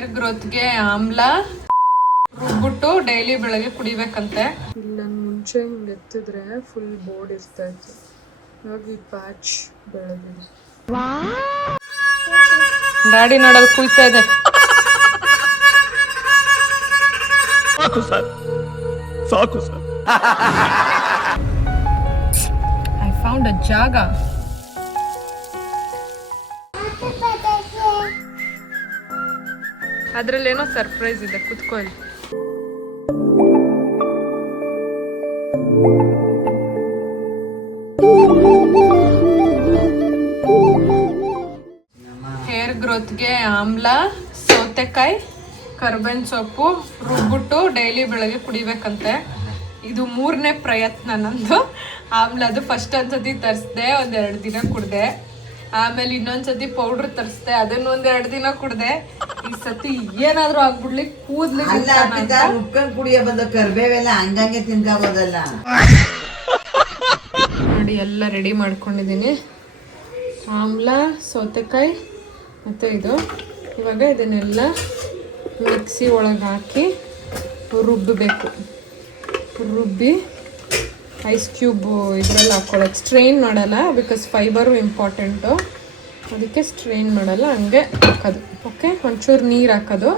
Hair ಗ್ರೋತ್ಗೆ ಆಮ್ಲ ರುಬ್ಬಿಟ್ಟು daily ಬೆಳಗ್ಗೆ ಕುಡಿಬೇಕಂತೆ. ಇಲ್ಲಿ ನಾನು ಮುಂಚೆ ಹಿಂಗೆ ಎತ್ತಿದ್ರೆ ಫುಲ್ ಬೋರ್ಡ್ ಇರ್ತಾ ಇತ್ತು, ಇವಾಗ ಈ ಪ್ಯಾಚ್ ಬೆಳೆದಿದೆ. ಡ್ಯಾಡಿ ನೋಡಲ್ ಕುಯ್ತಾ ಇದೆ. ಸಾಕು ಸರ್, ಸಾಕು ಸರ್. I found a ಜಾಗ. ಅದ್ರಲ್ಲೇನೋ ಸರ್ಪ್ರೈಸ್ ಇದೆ, ಕುತ್ಕೊಳ್ಳಿ. ಹೇರ್ ಗ್ರೋತ್ಗೆ ಆಮ್ಲ, ಸೌತೆಕಾಯಿ, ಕರ್ಬೇವಿನ ಸೊಪ್ಪು ರುಬ್ಬಿಟ್ಟು ಡೈಲಿ ಬೆಳಗ್ಗೆ ಕುಡಿಬೇಕಂತೆ. ಇದು 3ನೇ ಪ್ರಯತ್ನ ನಂದು. ಆಮ್ಲದು ಫಸ್ಟ್ ಒಂದ್ಸತಿ ತರಿಸ್ದೆ, 1-2 ದಿನ ಕುಡ್ದೆ. ಆಮೇಲೆ ಇನ್ನೊಂದ್ಸತಿ ಪೌಡ್ರ್ ತರಿಸ್ದೆ, ಅದನ್ನ 1-2 ದಿನ ಕುಡ್ದೆ. ಈ ಸತಿ ಏನಾದ್ರೂ ಆಗ್ಬಿಡ್ಲಿ, ಕೂದ್ಲಿಗೆ ಕುಡಿಯೋ ಬಂದ ಕರ್ಬೇವೆಲ್ಲ ಹಂಗಂಗೆ ತಿನ್ಕೋಬೋದಲ್ಲ. ನೋಡಿ ಎಲ್ಲ ರೆಡಿ ಮಾಡ್ಕೊಂಡಿದ್ದೀನಿ. ಆಮ್ಲ, ಸೌತೆಕಾಯಿ ಮತ್ತು ಇದು. ಇವಾಗ ಇದನ್ನೆಲ್ಲ ಮಿಕ್ಸಿ ಒಳಗೆ ಹಾಕಿ ರುಬ್ಬಬೇಕು. ರುಬ್ಬಿ ಐಸ್ ಕ್ಯೂಬ್ ಇದರಲ್ಲಿ ಹಾಕ್ಕೊಳ್ಳೋದು. ಸ್ಟ್ರೈನ್ ಮಾಡಲ್ಲ, ಬಿಕಾಸ್ ಫೈಬರು ಇಂಪಾರ್ಟೆಂಟು, ಅದಕ್ಕೆ ಸ್ಟ್ರೈನ್ ಮಾಡಲ್ಲ, ಹಂಗೆ ಹಾಕೋದು. ಓಕೆ, ಒಂಚೂರು ನೀರು ಹಾಕೋದು.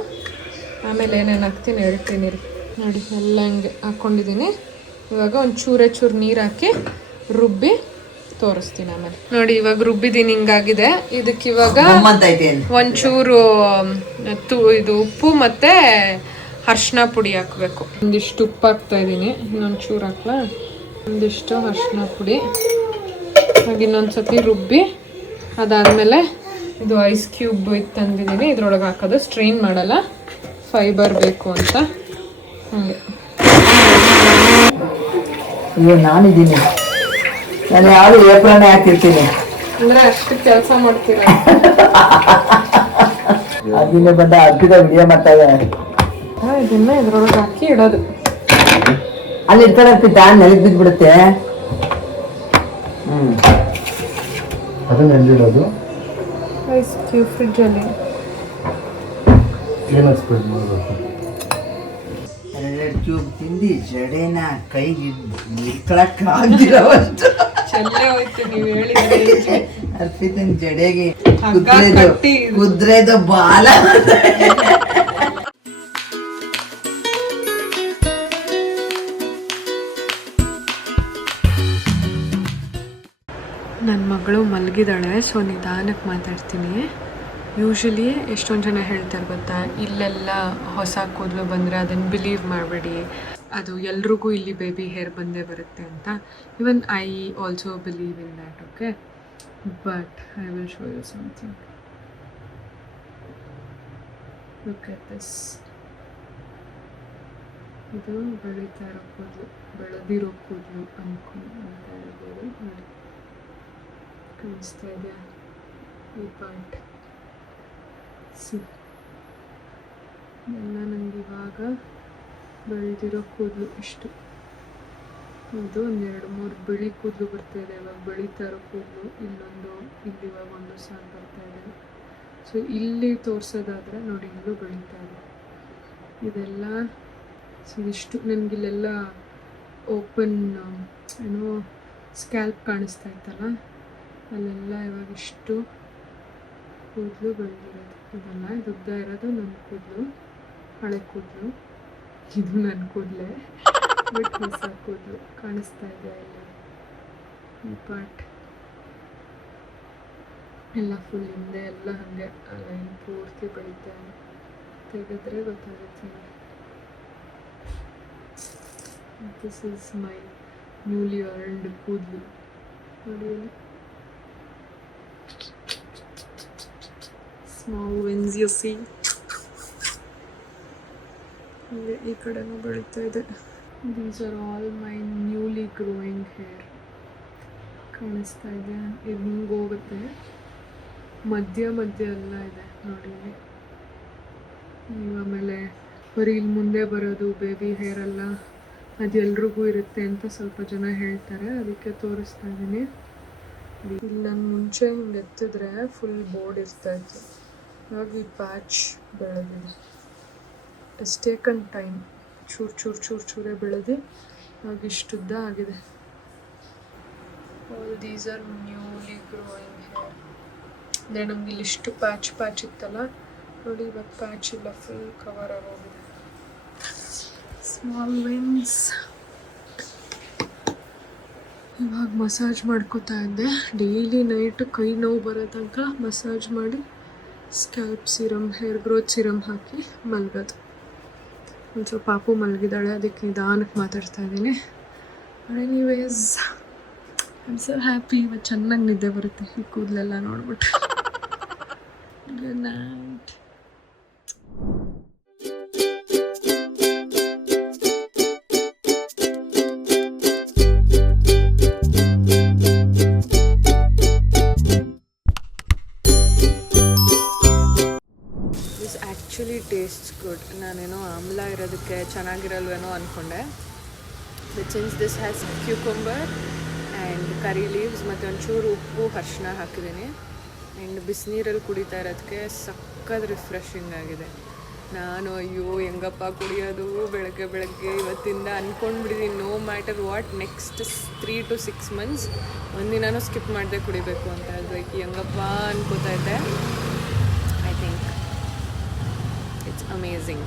ಆಮೇಲೆ ಏನೇನು ಹಾಕ್ತೀನಿ ಹೇಳ್ತೀನಿ ರೀ. ನೋಡಿ ಎಲ್ಲ ಹಂಗೆ ಹಾಕ್ಕೊಂಡಿದ್ದೀನಿ. ಇವಾಗ ಒಂಚೂರು ನೀರು ಹಾಕಿ ರುಬ್ಬಿ ತೋರಿಸ್ತೀನಿ ಆಮೇಲೆ. ನೋಡಿ ಇವಾಗ ರುಬ್ಬಿದ್ದೀನಿ, ಹಿಂಗಾಗಿದೆ. ಇದಕ್ಕೆ ಇವಾಗ ಒಂಚೂರು ಇದು ಉಪ್ಪು ಮತ್ತು ಅರ್ಶಿನ ಪುಡಿ ಹಾಕಬೇಕು. ಒಂದಿಷ್ಟು ಉಪ್ಪು ಹಾಕ್ತಾ ಇದ್ದೀನಿ, ಇನ್ನೊಂಚೂರು ಹಾಕ್ಲಾ. ಒಂದಿಷ್ಟು ಅರ್ಶಿನ ಪುಡಿ ಹಾಗೆ ಇನ್ನೊಂದ್ಸತಿ ರುಬ್ಬಿ ಅದಾದಮೇಲೆ ಇದು ಐಸ್ ಕ್ಯೂಬ್ ತಂದಿದ್ದೀನಿ, ಇದ್ರೊಳಗೆ ಹಾಕೋದು. ಸ್ಟ್ರೈನ್ ಮಾಡಲ್ಲ, ಫೈಬರ್ ಬೇಕು ಅಂತ. ಹಾಗೆ ನಾನಿದ್ದೀನಿ, ನಾನು ಯಾವುದು ಏಪ್ರನೇ ಹಾಕಿರ್ತೀನಿ ಅಂದ್ರೆ ಅಷ್ಟು ಕೆಲಸ ಮಾಡ್ತೀರಾ. ಅದಿನ್ನ ಬಂದ ಅರ್ಪಿತ ವಿಡಿಯೋ ಮಾಡ್ತಾ ಇದ್ದಾರೆ. ಇದನ್ನ ಇದ್ರೊಳಗೆ ಹಾಕಿ ಇಡೋದು. ಅಲ್ಲಿ ಇರ್ತಾರೆ ಅರ್ಪಿತ, ನೆಲಕ್ಕೆ ಬಿದ್ದುಬಿಡುತ್ತೆ. ಅದನ್ನ ಎಲ್ಲಿಡೋದು? ಐಸ್ ಕ್ಯೂಬ್ ಫ್ರಿಜ್ಜಲ್ಲಿ. ಏನು ಸ್ಪ್ರೆಡ್ ಮಾಡಬೇಕು? 2 ಕ್ಯೂಬ್ ತಿಂದು ಜಡೆನ ಕೈಗೆ ಇಟ್ಕೊಳಕ್ ಆಗಿರೋವಷ್ಟು ಚೆಲ್ಲೆ ಹೋಯ್ತು ನೀವು ಹೇಳಿದ್ರೆ. ಅರ್ಪಿತನ್ ಜಡೆಗೆ ಕಟ್ಟಿ ಕುದ್ರೆದು ಬಾಲ. ನನ್ನ ಮಗಳು ಮಲಗಿದಾಳೆ, ಸೊ ನಿಧಾನಕ್ಕೆ ಮಾತಾಡ್ತೀನಿ. ಯೂಶ್ವಲಿ ಎಷ್ಟೊಂದು ಜನ ಹೇಳ್ತಾರೆ ಗೊತ್ತಾ, ಇಲ್ಲೆಲ್ಲ ಹೊಸ ಕೂದಲು ಬಂದರೆ ಅದನ್ನು ಬಿಲೀವ್ ಮಾಡಬೇಡಿ, ಅದು ಎಲ್ರಿಗೂ ಇಲ್ಲಿ ಬೇಬಿ ಹೇರ್ ಬಂದೇ ಬರುತ್ತೆ ಅಂತ. Even I also believe in that. Okay, but I will show you something. Look at this. ಇದು ಬೆಳೀತಾ ಇರೋ ಕೂದಲು, ಬೆಳೆದಿರೋ ಕೂದಲು ಅಂತ ಹೇಳ್ಬೋದು. ನೋಡಿ, ಕಾಣಿಸ್ತಾ ಇದೆಯಾ ಈ ಪಾರ್ಟ್? ಎಲ್ಲ ನನಗೆ ಇವಾಗ ಬೆಳೆದಿರೋ ಕೂದಲು ಇಷ್ಟು. ಇದು 1-2-3 ಬಿಳಿ ಕೂದಲು ಬರ್ತಾಯಿದೆ, ಇವಾಗ ಬೆಳೀತಾ ಇರೋ ಕೂದಲು. ಇಲ್ಲೊಂದು, ಇಲ್ಲಿ ಇವಾಗ ಒಂದು ಸಾಲು ಬರ್ತಾಯಿದೆ. ಸೊ ಇಲ್ಲಿ ತೋರಿಸೋದಾದರೆ ನೋಡಿ, ಇಲ್ಲೂ ಬೆಳೀತಾ ಇದೆ. ಇದೆಲ್ಲ ಸೊ ಇಷ್ಟು ನನಗಿಲ್ಲೆಲ್ಲ ಓಪನ್ ಏನೋ ಸ್ಕ್ಯಾಲ್ಪ್ ಕಾಣಿಸ್ತಾ ಇತ್ತಲ್ಲ, ಅಲ್ಲೆಲ್ಲ ಇವಾಗ ಇಷ್ಟು ಕೂದಲು ಬೆಳೆದಿರೋದು. ಇದೆಲ್ಲ ಇದು ಉದ್ದ ಇರೋದು ನನ್ನ ಕೂದಲು, ಹಳೆ ಕೂದಲು. ಇದು ನನ್ನ ಕೂದಲೇ, ಬಟ್ ಹೊಸ ಕೂದಲು ಕಾಣಿಸ್ತಾ ಇದೆ. ಎಲ್ಲ ಈ ಪಾರ್ಟ್ ಎಲ್ಲ ಫುಲ್ ಹಿಂದೆ ಎಲ್ಲ ಹಾಗೆ ಲೈನ್ ಪೂರ್ತಿ ಬೆಳೀತಾ ಇದೆ. ತೆಗೆದ್ರೆ ಗೊತ್ತಾಗುತ್ತೆ. This is my newly earned ಕೂದಲು. ನೋಡಿ, ಸ್ಮಾಲ್ ವಿನ್ಸ್ ಯು ಸಿ. ಹೀಗೆ ಈ ಕಡೆನೂ ಬೆಳೀತಾ ಇದೆ. These are all my newly growing hair. ಕಾಣಿಸ್ತಾ ಇದೆ, ಇದು ಹಿಂಗೆ ಹೋಗುತ್ತೆ, ಮಧ್ಯ ಎಲ್ಲ ಇದೆ ನೋಡಿ. ಆಮೇಲೆ ಬರೀ ಇಲ್ಲಿ ಮುಂದೆ ಬರೋದು ಬೇಬಿ ಹೇರ್ ಅಲ್ಲ, ಅದು ಎಲ್ರಿಗೂ ಇರುತ್ತೆ ಅಂತ ಸ್ವಲ್ಪ ಜನ ಹೇಳ್ತಾರೆ, ಅದಕ್ಕೆ ತೋರಿಸ್ತಾ ಇದ್ದೀನಿ. ಇಲ್ಲಿ ನಾನು ಮುಂಚೆ ಹಿಂಗೆ ಎತ್ತಿದ್ರೆ ಫುಲ್ ಬೋರ್ಡ್ ಇರ್ತಾ ಇತ್ತು, ಇವಾಗ ಈ ಪ್ಯಾಚ್ ಬೆಳೆದಿದೆ. It's taken time. ಚೂರೇ ಬೆಳೆದು ಇವಾಗ ಇಷ್ಟುದ್ದ ಆಗಿದೆ. All these are newly growing hair. ಅಂದರೆ ನಮ್ಗೆ ಇಲ್ಲಿ ಇಷ್ಟು ಪ್ಯಾಚ್ ಇತ್ತಲ್ಲ ನೋಡಿ, ಇವಾಗ ಪ್ಯಾಚ್ ಇಲ್ಲ, ಫುಲ್ ಕವರ್ ಆಗೋಗಿದೆ. Small veins. ಇವಾಗ ಮಸಾಜ್ ಮಾಡ್ಕೋತಾ ಇದ್ದೆ. ಡೈಲಿ ನೈಟ್ ಕೈ ನೋವು ಬರೋ ತನಕ ಮಸಾಜ್ ಮಾಡಿ scalp serum, hair growth serum ಹಾಕಿ ಮಲಗೋದು. ಒಂದು ಸ್ವಲ್ಪ ಪಾಪು ಮಲಗಿದ್ದಾಳೆ, ಅದಕ್ಕೆ ನಿಧಾನಕ್ಕೆ ಮಾತಾಡ್ತಾ ಇದ್ದೀನಿ. Anyways I am so happy. ಇವತ್ತು ಚೆನ್ನಾಗಿ ನಿದ್ದೆ ಬರುತ್ತೆ ಈ ಕೂದಲೆಲ್ಲ ನೋಡ್ಬಿಟ್ಟು. Good night. This actually tastes good. ನಾನೇನೋ ಆಮ್ಲ ಇರೋದಕ್ಕೆ ಚೆನ್ನಾಗಿರಲ್ವೇನೋ ಅಂದ್ಕೊಂಡೆ. But since this has cucumber and curry leaves ಮತ್ತು ಒಂಚೂರು ಉಪ್ಪು ಅರಿಶಿನ ಹಾಕಿದ್ದೀನಿ ಆ್ಯಂಡ್ ಬಿಸಿನೀರಲ್ಲಿ ಕುಡಿತಾ ಇರೋದಕ್ಕೆ ಸಕ್ಕತ್ ರಿಫ್ರೆಶಿಂಗ್ ಆಗಿದೆ. ನಾನು ಅಯ್ಯೋ ಹೆಂಗಪ್ಪ ಕುಡಿಯೋದು ಬೆಳಗ್ಗೆ ಇವತ್ತಿಂದ ಅಂದ್ಕೊಂಡ್ಬಿಟ್ಟಿದ್ದೀನಿ. No matter what next 3 to 6 months ಒಂದಿನೂ ಸ್ಕಿಪ್ ಮಾಡದೆ ಕುಡಿಬೇಕು ಅಂತ. ಅದಕ್ಕೆ ಹೆಂಗಪ್ಪ ಅನ್ಕೋತಾ ಇದ್ದೆ. I think it's amazing.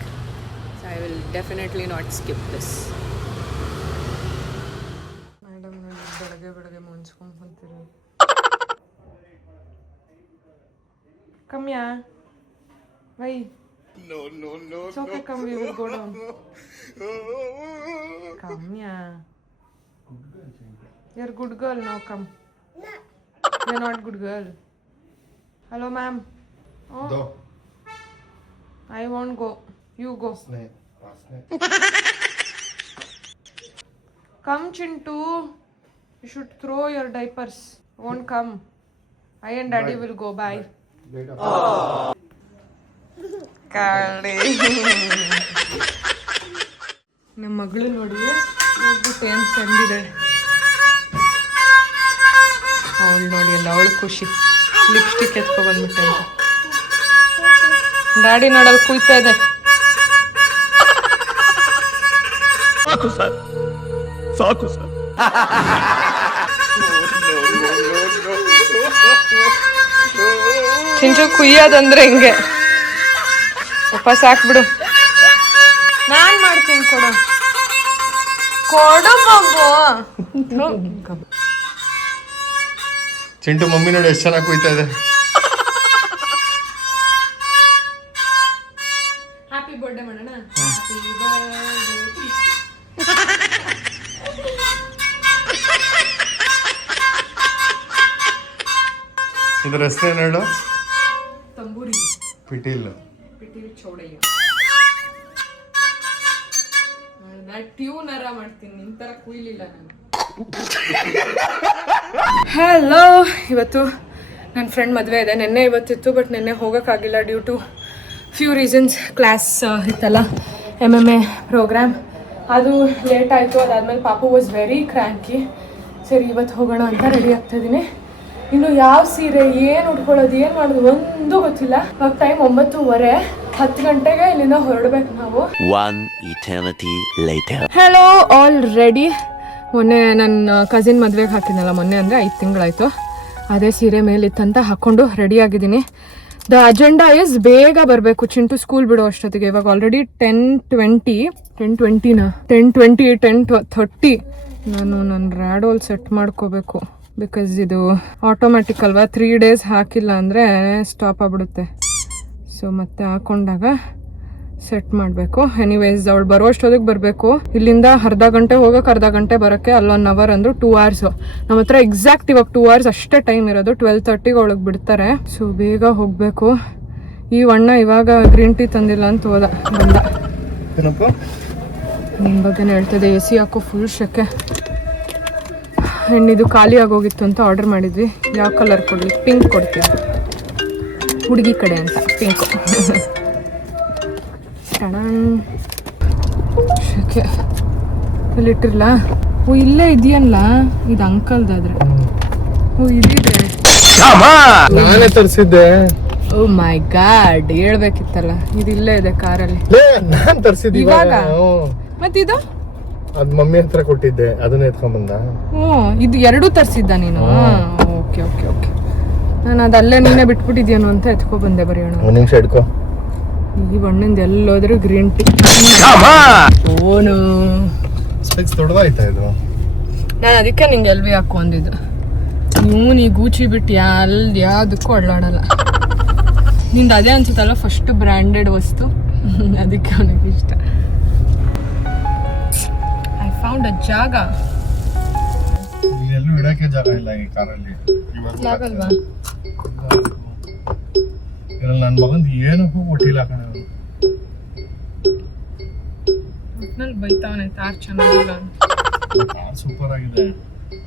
So I will definitely not skip this. Madam ನೋಡಿ ಬೆಳಗ್ಗೆ ಮುನ್ಸ್ಕೊಂಡು ಕುಂತೀರಿ. ಕಮ್ಯಾ why No. It's okay, come, we will go down. Come, yeah. You're a good girl now, come. You're not good girl. Hello, ma'am. Oh. Do. I won't go. You go. Come, Chintu. You should throw your diapers. Won't come. I and Daddy will go. Bye. ನಮ್ಮ ಮಗಳು ನೋಡಿ ಹೋಗ್ಬಿಟ್ಟು ಏನು ತಂದಿದ್ದಾಳೆ. ಅವಳು ನೋಡಿ ಎಲ್ಲ ಅವಳು ಖುಷಿ. ಲಿಪ್ಸ್ಟಿಕ್ ಎತ್ಕೊ ಬಂದ್ಬಿಟ್ಟೆ ಅಂತ. ಡ್ಯಾಡಿ ನೋಡಲ್ಲಿ ಕುಯ್ತಾ ಇದೆ. ಸಾಕು ಸರ್. ಚಿಂಚು ಕುಯ್ಯೋದಂದ್ರೆ ಹಿಂಗೆ. ವಾಪಸ್ ಹಾಕ್ಬಿಡು. ನಾನ್ ಮಾಡ್ತೀನಿ. ಕೊಡು ಮಗು. ಚಿಂಟು ಮಮ್ಮಿ ನೋಡಿ ಎಷ್ಟು ಚೆನ್ನಾಗಿ ಕುಯ್ತಾ ಇದೆ. ಹ್ಯಾಪಿ ಬರ್ಡೇ ಮಾಡೋಣ. Happy birthday. ಇದರ ಹೆಸರೇನು ಹೇಳು? ತಂಬೂರಿ. ಪಿಟೀಲ್ ಚೌಡಯ್ಯ. ಟ್ಯೂನರ ಮಾಡ್ತೀನಿ, ನಿನ್ ತರ ಕುಯ್ಲಿಲ್ಲ ನಾನು. ಹಲೋ, ಇವತ್ತು ನನ್ನ ಫ್ರೆಂಡ್ ಮದುವೆ ಇದೆ. ನೆನ್ನೆ ಇವತ್ತಿತ್ತು, ಬಟ್ ನೆನ್ನೆ ಹೋಗೋಕ್ಕಾಗಿಲ್ಲ due to few reasons. Class ಇತ್ತಲ್ಲ, MMA ಪ್ರೋಗ್ರಾಮ್, ಅದು ಲೇಟ್ ಆಯಿತು. ಅದಾದಮೇಲೆ ಪಾಪು ವಾಸ್ ವೆರಿ ಕ್ರ್ಯಾಂಕಿ. ಸರಿ ಇವತ್ತು ಹೋಗೋಣ ಅಂತ ರೆಡಿ ಆಗ್ತಾಯಿದ್ದೀನಿ. ಇನ್ನು ಯಾವ ಸೀರೆ, ಏನು ಉಟ್ಕೊಳ್ಳೋದು, ಏನು ಮಾಡೋದು ಒಂದು ಗೊತ್ತಿಲ್ಲ. ಇವಾಗ ಟೈಮ್ 9:30. 10 ಗಂಟೆಗೆ ಇಲ್ಲಿಂದ ಹೊರಡ್ಬೇಕು ನಾವು. Hello, all ready. ಮೊನ್ನೆ ನನ್ನ ಕಸಿನ್ ಮದುವೆಗೆ ಹಾಕಿದ್ನಲ್ಲ, ಮೊನ್ನೆ ಅಂದರೆ 5 ತಿಂಗಳಾಯಿತು. ಅದೇ ಸೀರೆ ಮೇಲಿತ್ತಂತ ಹಾಕ್ಕೊಂಡು ರೆಡಿ ಆಗಿದ್ದೀನಿ. ದ ಅಜೆಂಡಾ ಇಸ್ ಬೇಗ ಬರಬೇಕು ಚಿಂಟು ಸ್ಕೂಲ್ ಬಿಡೋ ಅಷ್ಟೊತ್ತಿಗೆ. ಇವಾಗ ಆಲ್ರೆಡಿ 10:30 ನಾನು ನನ್ನ ರ್ಯಾಡೋಲ್ ಸೆಟ್ ಮಾಡ್ಕೋಬೇಕು. ಬಿಕಾಸ್ ಇದು ಆಟೋಮ್ಯಾಟಿಕ್ ಅಲ್ವಾ, 3 days ಹಾಕಿಲ್ಲ ಅಂದರೆ ಸ್ಟಾಪ್ ಆಗಿಬಿಡುತ್ತೆ. ಸೊ ಮತ್ತೆ ಹಾಕೊಂಡಾಗ ಸೆಟ್ ಮಾಡಬೇಕು. ಎನಿವೇಸ್ ಅವಳು ಬರೋಷ್ಟೊತ್ತಿಗೆ ಬರಬೇಕು. ಇಲ್ಲಿಂದ ಅರ್ಧ ಗಂಟೆ ಹೋಗೋಕೆ, ಅರ್ಧ ಗಂಟೆ ಬರೋಕ್ಕೆ, ಅಲ್ಲೊಂದು ಅವರ್ ಅಂದರು 2 hours. ನಮ್ಮ ಹತ್ರ ಎಕ್ಸಾಕ್ಟ್ ಇವಾಗ 2 hours ಅಷ್ಟೇ ಟೈಮ್ ಇರೋದು. 12:30ಗೆ ಅವಳಿಗೆ ಬಿಡ್ತಾರೆ. ಸೊ ಬೇಗ ಹೋಗಬೇಕು. ಈ ಅಣ್ಣ ಇವಾಗ ಗ್ರೀನ್ ಟೀ ತಂದಿಲ್ಲ ಅಂತ ಬಂದ. ನಿಮ್ಮ ಬಗ್ಗೆನೇ ಹೇಳ್ತದೆ. AC ಹಾಕೋ ಫುಲ್ ಶೆಕೆ. ಹೆಣ್ಣಿದು ಖಾಲಿ ಆಗೋಗಿತ್ತು ಅಂತ ಆರ್ಡರ್ ಮಾಡಿದ್ವಿ. ಯಾವ ಕಲರ್ ಕೊಡಲಿ? ಪಿಂಕ್ ಕೊಡ್ತೀವಿ, ಹುಡುಗಿ ಕಡೆ ಅಂತ ಪಿಂಕು. ಶೆಕೆ ಇಲ್ಲಿಟ್ಟಿರಲ್ಲ. ಓ ಇಲ್ಲೇ ಇದೆಯಲ್ಲ, ಇದು ಅಂಕಲ್ದಾದ್ರೆ. ಓ ಇದಿದೆ, ನಾನೇ ತರಿಸಿದ್ದೆ. ಓ ಮೈ ಗಾಡ್ ಹೇಳ್ಬೇಕಿತ್ತಲ್ಲ, ಇದು ಇಲ್ಲೇ ಇದೆ ಕಾರಲ್ಲಿ. ನಾನ್ ತರ್ಸಿದ್ ಇವಾಗ? ಮತ್ತಿದು ಅದ್ ಮಮ್ಮಿ ಹತ್ರ ಕೊಟ್ಟಿದ್ದೆ, ಅದನ್ನ ಎತ್ಕೊಂಡ್ ಬಂದ. ಇದು ಎರಡೂ ತರಿಸಿದ್ದ ನೀನು? Okay okay okay. ನಾನು ಅದಲ್ಲೇ ನೀನೇ ಬಿಟ್ಬಿಟ್ಟಿದ್ಯಾನು ಅಂತ ಎತ್ಕೊ ಬಂದೆ. ಬರೆಯೋಣ, ಒಂದ್ ನಿಮಿಷ ಇಟ್ಕೋ. ಈ ಬಣ್ಣಂದು ಎಲ್ಲೋದ್ರೂ ಗ್ರೀನ್ ಟೀ. ಓನು ಸ್ಪೆಕ್ಸ್ ದೊಡ್ಡದಾಯ್ತಾ ಇದು? ನಾನು ಅದಕ್ಕೆ ನಿಂಗೆ ಎಲ್ವಿ ಹಾಕು ಅಂದಿದ್ದು. ನೀ ಗೂಚಿ ಬಿಟ್ಟು ಅಲ್ಲಿ ಯಾವುದಕ್ಕೂ ಅಳ್ಳಾಡಲ್ಲ. ನಿಂದು ಅದೇ ಅನ್ಸುತ್ತಲ್ಲ ಫಸ್ಟ್ ಬ್ರ್ಯಾಂಡೆಡ್ ವಸ್ತು, ಅದಕ್ಕೆ ಅವನಿಗೆ ಇಷ್ಟ. ಐ ಫೌಂಡ್ ಅ ಜಾಗ. ಎಲ್ಲೂ ಇಡಕ್ಕೆ ಜಾಗ ಇಲ್ಲ ಈ ಕಾರಲ್ಲಿ. ಆಗಲ್ವಾ? ನನ್ನ ಮಗಂದು ಏನಕ್ಕೂ ಕೊಟ್ಟಿಲ್ಲ ಕಣ. ಒಟ್ನಲ್ಲಿ ಬೈತಾವನೆ ತಾರ್ ಚೆನ್ನಾಗಿಲ್ಲ ಅಂತ. ಸೂಪರ್ ಆಗಿದೆ.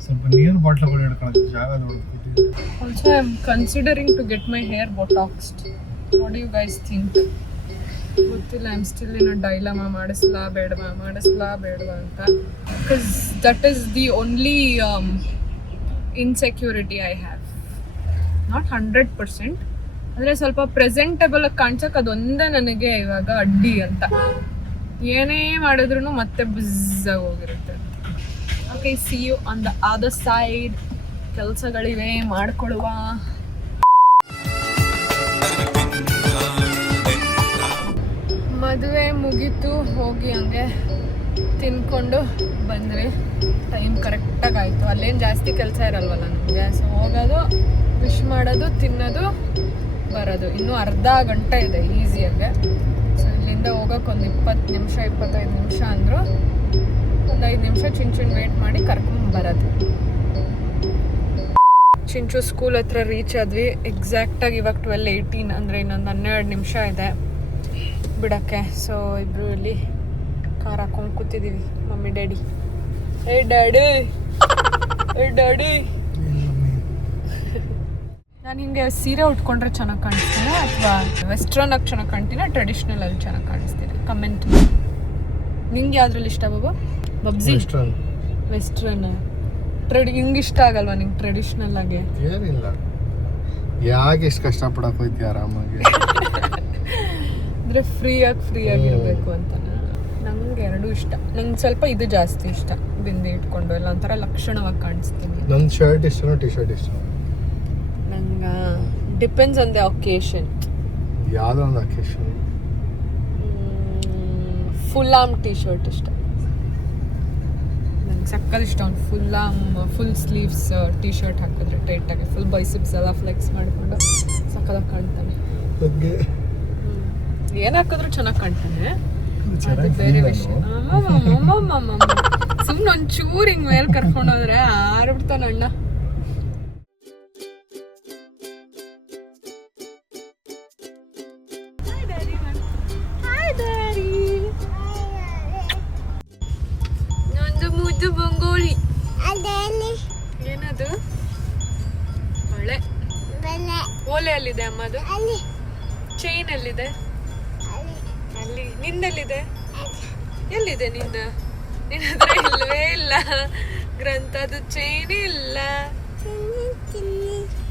ಸ್ವಲ್ಪ ನೀರು ಬಾಟ್ಲುಗಳು ಹಿಡ್ಕೊಳ್ಳೋಕೆ ಜಾಗ ದೊಡ್ಡದು ಕೊಟ್ಟಿದೆ. Also, I'm considering to get my hair botoxed. What do you guys think? ಗೊತ್ತಿಲ್ಲ. I am still in a dilemma, ಮಾಡಿಸ್ಲಾ ಬೇಡವಾ ಅಂತ. Because that is the only insecurity I have. Not 100%, ಅಂದರೆ ಸ್ವಲ್ಪ ಪ್ರೆಸೆಂಟೇಬಲ್ ಆಗಿ ಕಾಣ್ಸಕ್ಕೆ ಅದೊಂದೇ ನನಗೆ ಇವಾಗ ಅಡ್ಡಿ ಅಂತ. ಏನೇ ಮಾಡಿದ್ರು ಮತ್ತೆ ಬಿಝಾಗಿ ಹೋಗಿರುತ್ತೆ. Okay, see you on the other side. ಕೆಲಸಗಳಿವೆ, ಮಾಡ್ಕೊಳ್ಳುವ. ಮದುವೆ ಮುಗೀತು, ಹೋಗಿ ಹಂಗೆ ತಿನ್ಕೊಂಡು ಬಂದ್ವಿ. ಟೈಮ್ ಕರೆಕ್ಟಾಗಿ ಆಯಿತು. ಅಲ್ಲೇನು ಜಾಸ್ತಿ ಕೆಲಸ ಇರಲ್ವಲ್ಲ ನಮಗೆ. ಸೊ ಹೋಗೋದು, ವಿಶ್ ಮಾಡೋದು, ತಿನ್ನೋದು, ಬರೋದು. ಇನ್ನೂ ಅರ್ಧ ಗಂಟೆ ಇದೆ ಈಸಿಯಾಗೆ. ಸೊ ಇಲ್ಲಿಂದ ಹೋಗೋಕೆ ಒಂದು 20 ನಿಮಿಷ 25 ನಿಮಿಷ ಅಂದರು. ಒಂದು 5 ನಿಮಿಷ ಚಿಂಚುನ್ ವೇಟ್ ಮಾಡಿ ಕರ್ಕೊಂಡು ಬರೋದು. ಚಿಂಚು ಸ್ಕೂಲ್ ಹತ್ರ ರೀಚ್ ಆದ್ವಿ. ಎಕ್ಸಾಕ್ಟಾಗಿ ಇವಾಗ 12:18, ಅಂದರೆ ಇನ್ನೊಂದು 12 ನಿಮಿಷ ಇದೆ ಬಿಡೋಕ್ಕೆ. ಸೊ ಇಬ್ಬರು ಇಲ್ಲಿ ಕಾರ್ ಹಾಕೊಂಡು ಕೂತಿದ್ದೀವಿ, ಮಮ್ಮಿ ಡ್ಯಾಡಿ. ಏ ಡ್ಯಾಡಿ, ಏ ಡ್ಯಾಡಿ. ನಾನು ಹಿಂಗೆ ಸೀರೆ ಉಟ್ಕೊಂಡ್ರೆ ಚೆನ್ನಾಗಿ ಕಾಣಿಸ್ತೀನಿ ಅಥವಾ ವೆಸ್ಟ್ರನ್ ಆಗಿ ಚೆನ್ನಾಗಿ ಕಾಣ್ತೀನಿ, ಟ್ರೆಡಿಷ್ನಲ್ ಅಲ್ಲಿ ಚೆನ್ನಾಗಿ ಕಾಣಿಸ್ತೀನಿ? ಕಮೆಂಟ್ ಮಾಡಿ. ನಿಂಗೆ ಯಾವ್ದ್ರಲ್ಲಿ ಇಷ್ಟ ಬಾಬು? ಬಬ್ಜಿ ವೆಸ್ಟ್ರನ್. ಹಿಂಗೆ ಇಷ್ಟ ಆಗಲ್ವಾ ನಿಂಗೆ ಟ್ರೆಡಿಷ್ನಲ್ ಆಗಿ? ಏನಿಲ್ಲ, ಯಾಕೆ ಇಷ್ಟು ಕಷ್ಟಪಡಕ್ಕೆ ಹೋಯ್ತಿ ಆರಾಮಾಗಿ. ಅಂದರೆ ಫ್ರೀಯಾಗಿರಬೇಕು ಅಂತ. ನಂಗೆ ಎರಡೂ ಇಷ್ಟ. ನಂಗೆ ಸ್ವಲ್ಪ ಇದು ಜಾಸ್ತಿ ಇಷ್ಟ, ಬಿಂದಿ ಇಟ್ಕೊಂಡು ಎಲ್ಲ ಒಂಥರ ಲಕ್ಷಣವಾಗಿ ಕಾಣಿಸ್ತೀನಿ. ನನ್ನ ಶರ್ಟ್ ಇಷ್ಟನೋ ಟಿ ಶರ್ಟ್ ಇಷ್ಟ? ನಂಗೆ ಡಿಪೆಂಡ್ಸ್ ಆನ್ ದ ಒಕೇಶನ್. ಯಾವುದೋ ಒಂದು occasion. Full arm T shirt ಇಷ್ಟ ನಂಗೆ, ಸಕ್ಕಲ್ ಇಷ್ಟ. ಒಂದು ಫುಲ್ ಸ್ಲೀವ್ಸ್ ಟಿ ಶರ್ಟ್ ಹಾಕಿದ್ರೆ ಟೈಟಾಗಿ ಫುಲ್ ಬೈಸಿಪ್ಸ್ ಎಲ್ಲ ಫ್ಲೆಕ್ಸ್ ಮಾಡಿಕೊಂಡು ಸಕ್ಕದಾಗಿ ಕಾಣ್ತಾನೆ. ಏನು ಹಾಕಿದ್ರು ಚೆನ್ನಾಗಿ ಕಾಣ್ತಾನೆ, ಅದು ಬೇರೆ ವಿಷಯ. ಸುಮ್ಮನೆ ಒಂಚೂರು ಹಿಂಗೆ ಮೇಲೆ ಕರ್ಕೊಂಡೋದ್ರೆ ಆರ್ಬಿಡ್ತಾನೆ ಅಣ್ಣ. ನಂದು ಮುದ್ದು ಬಂಗೋಳಿ. ಏನದು? ಒಳ್ಳೆ ಓಲೆ ಅಲ್ಲಿದೆ ಅಮ್ಮದು. ಚೈನ್ ಅಲ್ಲಿದೆ, ಅಲ್ಲಿ. ನಿಂದೆಲ್ಲಿದೆ? ಎಲ್ಲಿದೆ ನಿಂದು? ನಿನ್ನ ಹತ್ರ ಇಲ್ಲವೇ ಇಲ್ಲ. ಗ್ರಂಥದ್ದು ಚೈನ್ ಇಲ್ಲ.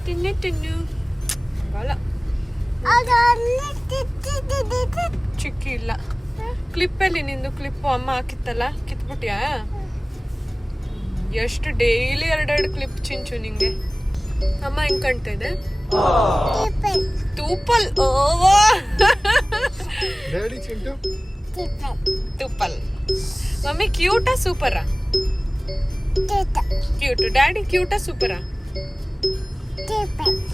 ತಿನ್ನು ಬಲ ಚಿಕ್ಕಿ ಇಲ್ಲ. ಕ್ಲಿಪ್ಪಲ್ಲಿ ನಿಂದು ಕ್ಲಿಪ್ಪು ಅಮ್ಮ ಹಾಕಿತ್ತಲ್ಲ, ಕಿತ್ಬಿಟ್ಯಾ? ಎಷ್ಟು ಡೈಲಿ 2 ಕ್ಲಿಪ್ ಚಿಂಚು ನಿಂಗೆ. ಅಮ್ಮ ಹೆಂಗ್ ಕಾಣ್ತಾ ಇದೆ? ತೂಪಲ್. ತೂಪಲ್. ಮಮ್ಮಿ ಕ್ಯೂಟಾ ಸೂಪರಾ? ಕ್ಯೂಟ್. ಡ್ಯಾಡಿ ಕ್ಯೂಟಾ ಸೂಪರಾ?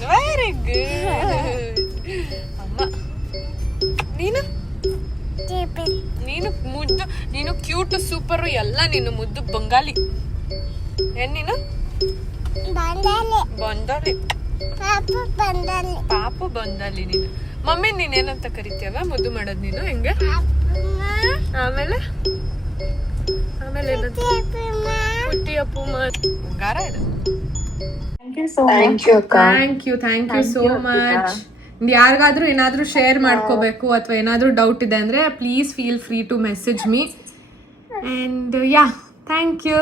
Very good. ಅಮ್ಮ ನೀನು ಮುದ್ದು, ನೀನು ಕ್ಯೂಟ್ ಸೂಪರು ಎಲ್ಲ. ನೀನು ಮುದ್ದು ಬಂಗಾಲಿ. ಏನ್ ನೀನು? ಬಂದಾಲಿ. ಪಾಪು ಬಂದಾಲಿ ನೀನು. ಮಮ್ಮಿ ನೀನೇನಂತ ಕರಿತೀಯವ ಮುದ್ದು ಮಾಡೋದು ನೀನು? ಹೆಂಗೆ? ಆಮೇಲೆ ಪುಟ್ಟಿ ಅಪ್ಪು ಬಂಗಾರ ಇದು. Thank you so much. ಯಾರಿಗಾದ್ರೂ ಏನಾದರೂ ಶೇರ್ ಮಾಡ್ಕೋಬೇಕು ಅಥವಾ ಏನಾದರೂ ಡೌಟ್ ಇದೆ ಅಂದರೆ please feel free to message me. And yeah, thank you.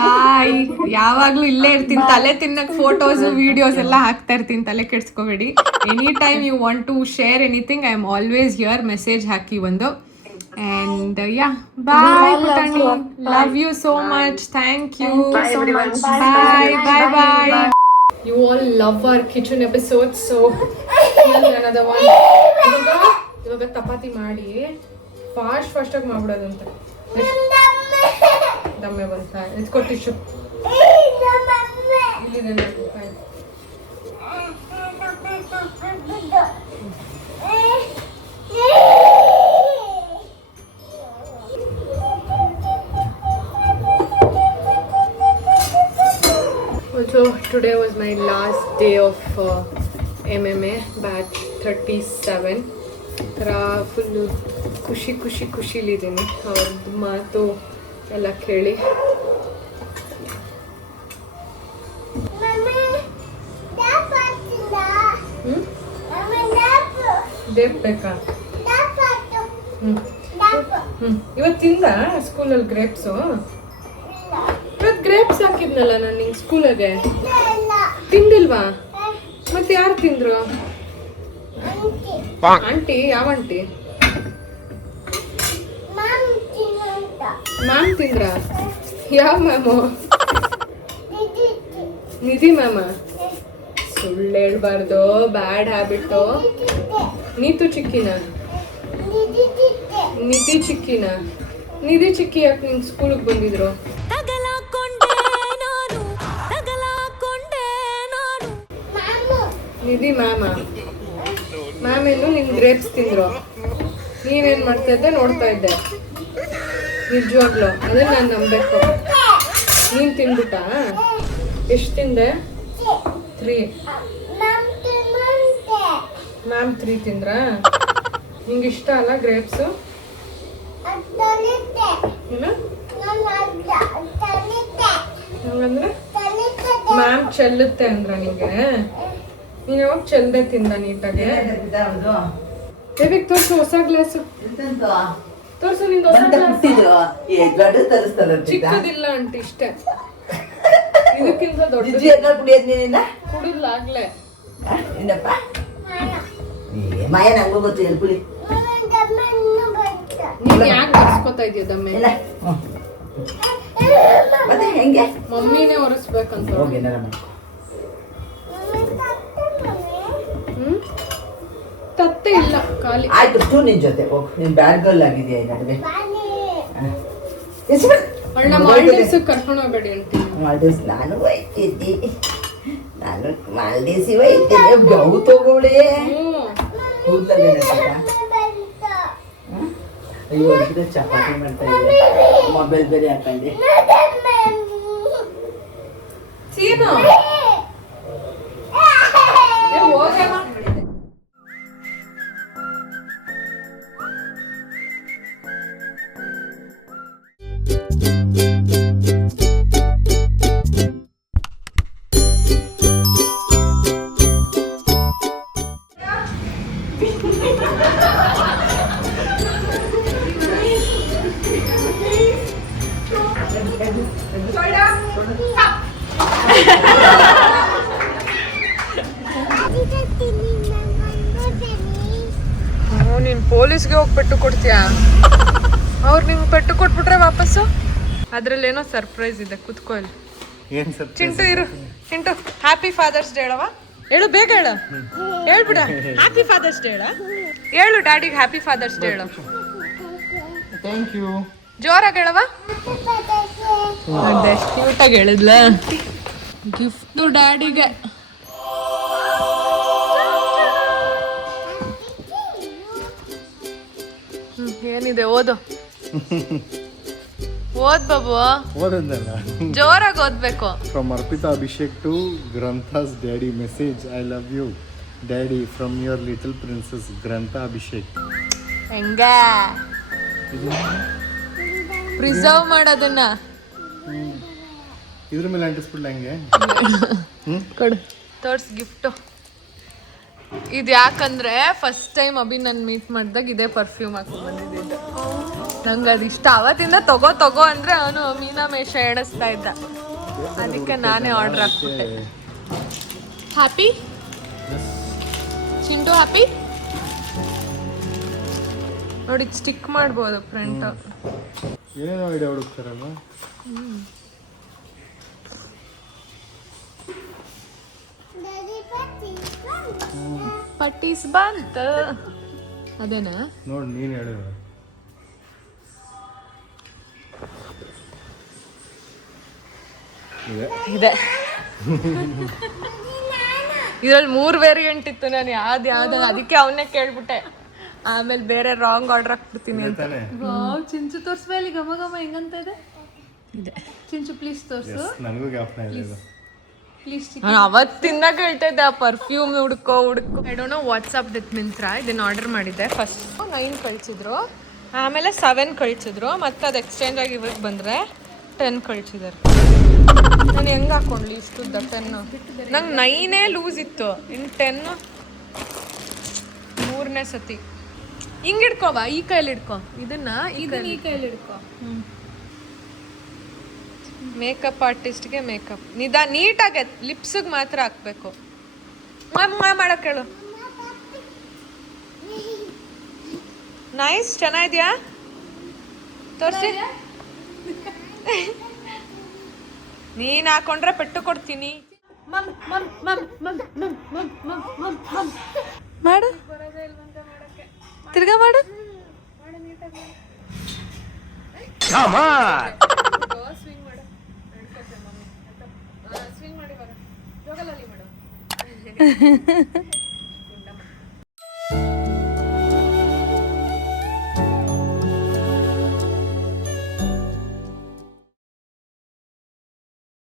Bye. ಯಾವಾಗ್ಲೂ ಇಲ್ಲೇ ಇರ್ತೀನಿ, ತಲೆ ತಿನ್ನಕ್ ಫೋಟೋಸ್ ವಿಡಿಯೋಸ್ ಎಲ್ಲ ಹಾಕ್ತಾ ಇರ್ತೀನಿ, ತಲೆ ಕೆಡ್ಸ್ಕೋಬೇಡಿ. Any time you want to share anything, I am always here. Message ಹಾಕಿ ಒಂದು. And yeah, bye Putani, love you so much, thank you. Bye everyone. Bye. You all love our kitchen episodes, so here's another one. ಇವಾಗ ಚಪಾತಿ ಮಾಡಿ fast ಆಗಿ ಮಾಡ್ಬಿಡೋದು ಅಂತ. ದಮ್ಮೆ ಬಂತ ಎತ್ಕೊ tissue ಇಲ್ಲಿದೆ ನೋಡಿ. Also, today was my last day of MMA batch 37. Full ಖುಷಿಲಿದ್ದೀನಿ. ಅವ್ರದ್ದು ಮಾತು ಎಲ್ಲ ಕೇಳಿ. ಡೇಪ್ ಬೇಕಾ? ಇವತ್ತು ತಿಂದ ಸ್ಕೂಲಲ್ಲಿ ಗ್ರೇಪ್ಸು? ಇವತ್ತು ಗ್ರೇಪ್ಸ್ ಹಾಕಿದ್ನಲ್ಲ ನಾನು ನಿಂಗೆ ಸ್ಕೂಲಾಗೆ. ತಿಂದಿಲ್ವಾ? ಮತ್ತೆ ಯಾರು ತಿಂದ್ರು? ಆಂಟಿ? ಯಾವ ಆಂಟಿ? ಮ್ಯಾಮ್ ತಿಂದ್ರ? ಯಾವ ಮ್ಯಾಮು? ನಿಧಿ ಮ್ಯಾಮ? ಸುಳ್ಳು ಹೇಳ್ಬಾರ್ದು, ಬ್ಯಾಡ್ ಹ್ಯಾಬಿಟ್ಟು. ನೀತು ಚಿಕ್ಕಿನ? ನಿಧಿ ಚಿಕ್ಕಿನ? ನಿಧಿ ಚಿಕ್ಕಿ ಯಾಕೆ ನಿಂಗೆ ಸ್ಕೂಲಿಗೆ ಬಂದಿದ್ರು? ನಿಧಿ ಮ್ಯಾಮ? ಮ್ಯಾಮ್ ಏನು ನಿನ್ ಗ್ರೇಪ್ಸ್ ತಿಂದ್ರು, ನೀವೇನ್ ಮಾಡ್ತಾ ಇದ್ದೆ ನೋಡ್ತಾ ಇದ್ದೆ. ನಿಜವಾಗ್ಲು ಅದನ್ನ ನಾನು ನಂಬಬೇಕು. ನೀನ್ ತಿನ್ಬಿಟ್ಟ? ಎಷ್ಟು ತಿಂದೆ? 3. ಮ್ಯಾಮ್ 3 ತಿಂದ್ರ? ನಿಂಗೆ ಇಷ್ಟ ಅಲ್ಲ ಗ್ರೇಪ್ಸು? ಹಂಗಂದ್ರೆ ಮ್ಯಾಮ್ ಚೆಲ್ಲುತ್ತೆ ಅಂದ್ರ ನಿಂಗೆ? ನೀನ್ ಯಾವಾಗ ಚೆಲ್ಲದೆ ತಿಂದ ನೀಟಾಗೆ? ಬೇಬಿಗೆ ತೋರ್ಸು ಹೊಸ ಗ್ಲಾಸು. ತೋರ್ಸು ನಿಂದು ಹೊಸ ಗ್ಲಾಸ್. ಚಿಕ್ಕದಿಲ್ಲ ಅಂಟಿ, ಇಷ್ಟೇ. ಇದಕ್ಕಿಂತ ದೊಡ್ಡ ಕುಡಿದ್ಲಾಗ್ಲೆ. ನೀನ್ ಯಾಕೆ ಒರೆಸ್ಕೊತಾ ಇದೀಯ ದಮ್ಮೆ? ಮಮ್ಮಿನೇ ಒರೆಸ್ಬೇಕಂತ. ತತ್ತೆ ಇಲ್ಲ, ಖಾಲಿ. ಆಯ್ತು, ನಿನ್ ಜೊತೆ ಹೋಗ್. ನಿನ್ ಬ್ಯಾಡ್ ಗರ್ಲ್ ಆಗಿದೆಯಾ ನಡುವೆ? ಅಣ್ಣ ಮಾಲ್ಡೀವ್ಸ್ ಕರ್ಕೊಂಡು ಹೋಗ್ಬೇಡಿ ಅಂಟಿ. ಮಾಲ್ಡೀವ್ಸ್ ನಾನು ಹೋಯ್ತಿದ್ದಿ. ನಾನು ಮಾಲ್ಡೀವ್ಸ್ ಹೋಯ್ತಿದ್ದೆ. ಬ್ಲೌ ತಗೊಳ್ಳಿ. ಅಯ್ಯೋ ಚಪಾತಿ ಮಾಡ್ತಾ ಇದ್ದೆ, ಮೊಬೈಲ್ ಬೇರೆ ಹಾಕೊಂಡೆ. ಸೀನಾ ಹೋಗಮ್ಮ. ನೀನ್ ಪೊಲೀಸ್ಗೆ ಹೋಗಿ ಪೆಟ್ಟು ಕೊಡ್ತೀಯಾ? ಅವ್ರು ನಿಂಗೆ ಪೆಟ್ಟು ಕೊಟ್ಬಿಟ್ರೆ ವಾಪಸ್ಸು? ಅದ್ರಲ್ಲೇನೋ ಸರ್ಪ್ರೈಸ್ ಇದೆ, ಕುತ್ಕೋ ಇಲ್ಲಿ. ಚಿಂಟು ಇರು. ಚಿಂಟು ಹ್ಯಾಪಿ ಫಾದರ್ಸ್ ಡೇ ಹೇಳವ? ಹೇಳು, ಬೇಗ ಹೇಳು. ಹೇಳ್ಬಿಡ. ಹ್ಯಾಪಿ ಫಾದರ್ಸ್ ಡೇ ಹೇಳ. ಹೇಳು ಡ್ಯಾಡಿಗೆ ಹ್ಯಾಪಿ ಫಾದರ್ಸ್ ಡೇ ಹೇಳು. Thank you. ಜೋರಾಗಿ ಹೇಳವ. ಅದೆಷ್ಟು ಕ್ಯೂಟಾಗಿ ಹೇಳಿದ್ಲ. ಗಿಫ್ಟು ಡ್ಯಾಡಿಗೆ. ಏನಿದೆ ಓದು. ಓದ್ ಬಾಬು. ಓದಲ್ಲ, ಜೋರಾಗಿ ಓದ್ಬೇಕು. From Arpita Abhishek to Grantha's daddy message. I love you daddy from your little princess Grantha Abhishek. ಹೆಂಗ ಪ್ರಿಸರ್ವ್ ಮಾಡೋದನ್ನ ಇದ್ರ ಮೇಲೆ ಅಂಟಿಸ್ಬಿಡ್ಲ ಹಂಗೆ. ಕೊಡು, ತೋರ್ಸ್ ಗಿಫ್ಟು. ಇದು ಯಾಕಂದ್ರೆ ಫಸ್ಟ್ ಟೈಮ್ ಅಭಿ ನಾನು ಮೀಟ್ ಮಾಡಿದಾಗ ಇದೇ ಪರ್ಫ್ಯೂಮ್ ಹಾಕೊಂಡು ಬಂದಿದ್ದೆ. ನಂಗೆ ಅದು ಇಷ್ಟ. ಅವತ್ತಿಂದ ತಗೋ ಅಂದ್ರೆ ಅವನು ಮೀನಾಮೇಷ ಎಣಿಸ್ತಾ ಇದ್ದ. ಅದಕ್ಕೆ ನಾನೇ ಆರ್ಡರ್ ಹಾಕ್ಬಿಟ್ಟೆ. ಹ್ಯಾಪಿ ಚಿಂಟು, ಹ್ಯಾಪಿ ನೋಡಿ, ಸ್ಟಿಕ್ ಮಾಡ್ಬೋದು ಫ್ರಂಟ್. ಏನೇನೋ ಐಡಿಯಾ ಹುಡುಕ್ತಾರಲ್ಲ. ಪಟ್ಟೀಸ್ ಬಂತ ಅದೇನಾ? ನೋಡಿ ನೀನು ಹೇಳು. ಇದೆ. ಇದ್ರಲ್ಲಿ 3 ವೇರಿಯಂಟ್ ಇತ್ತು. ನಾನು ಯಾವ್ದು ಅದಕ್ಕೆ ಅವನ್ನೇ ಕೇಳ್ಬಿಟ್ಟೆ. ಆಮೇಲೆ ಬೇರೆ ರಾಂಗ್ ಆರ್ಡರ್ ಹಾಕ್ಬಿಡ್ತೀನಿ ಅಂತ. ಚಿಂಚು ತೋರ್ಸ್ಬೇಲಿ, ಘಮ ಘಮ ಹೆಂಗಂತ ಇದೆ. ಚಿಂಚು ಪ್ಲೀಸ್ ತೋರ್ಸು. ನನಗೂ ಜ್ಞಾಪನ ಇಲ್ಲ ಇದು. ನಾನು ಅವತ್ತಿಂದ ಕೇಳ್ತಾ ಇದ್ದೆ ಆ ಪರ್ಫ್ಯೂಮ್ ಹುಡ್ಕೋ. I don't know what's up with Myntra. ಇದನ್ನ ಆರ್ಡರ್ ಮಾಡಿದ್ದೆ. ಫಸ್ಟ್ 9 ಕಳಿಸಿದ್ರು, ಆಮೇಲೆ 7 ಕಳಿಸಿದ್ರು, ಮತ್ತೆ ಅದು ಎಕ್ಸ್ಚೇಂಜ್ ಆಗಿ ಇವ್ರಿಗೆ ಬಂದರೆ 10 ಕಳಿಸಿದ್ದಾರೆ. ನಾನು ಹೆಂಗೆ ಹಾಕೊಂಡ್ಲಿ ಇಷ್ಟುದ್ದ 10? ನಂಗೆ 9 ಲೂಸ್ ಇತ್ತು, ಇನ್ನು 10 ಮೂರನೇ ಸತಿ. ಹಿಂಗೆ ಹಿಡ್ಕೋವಾ, ಈ ಕೈಯಲ್ಲಿ ಹಿಡ್ಕೊ ಇದನ್ನ, ಈ ಕೈಯಲ್ಲಿ ಹಿಡ್ಕೊ. ಮೇಕಪ್ ಆರ್ಟಿಸ್ಟ್ಗೆ ಮೇಕಪ್ ನೀಟಾಗಿ ಲಿಪ್ಸಿಗೆ ಮಾತ್ರ ಹಾಕ್ಬೇಕು. ಮಾಡಕ್ಕೆ ಹೇಳು. ನೈಸ್, ಚೆನ್ನಾಗಿದ್ಯಾ? ತೋರಿಸಿ. ನೀನು ಹಾಕೊಂಡ್ರೆ ಪೆಟ್ಟು ಕೊಡ್ತೀನಿ. ಮಾಡು, ತಿರ್ಗಾ ಮಾಡು. ಸ್ವಿಂಗ್ ಮಾಡಿ ಬರ. ಜೋಗಲಲ್ಲಿ ಮಾಡು.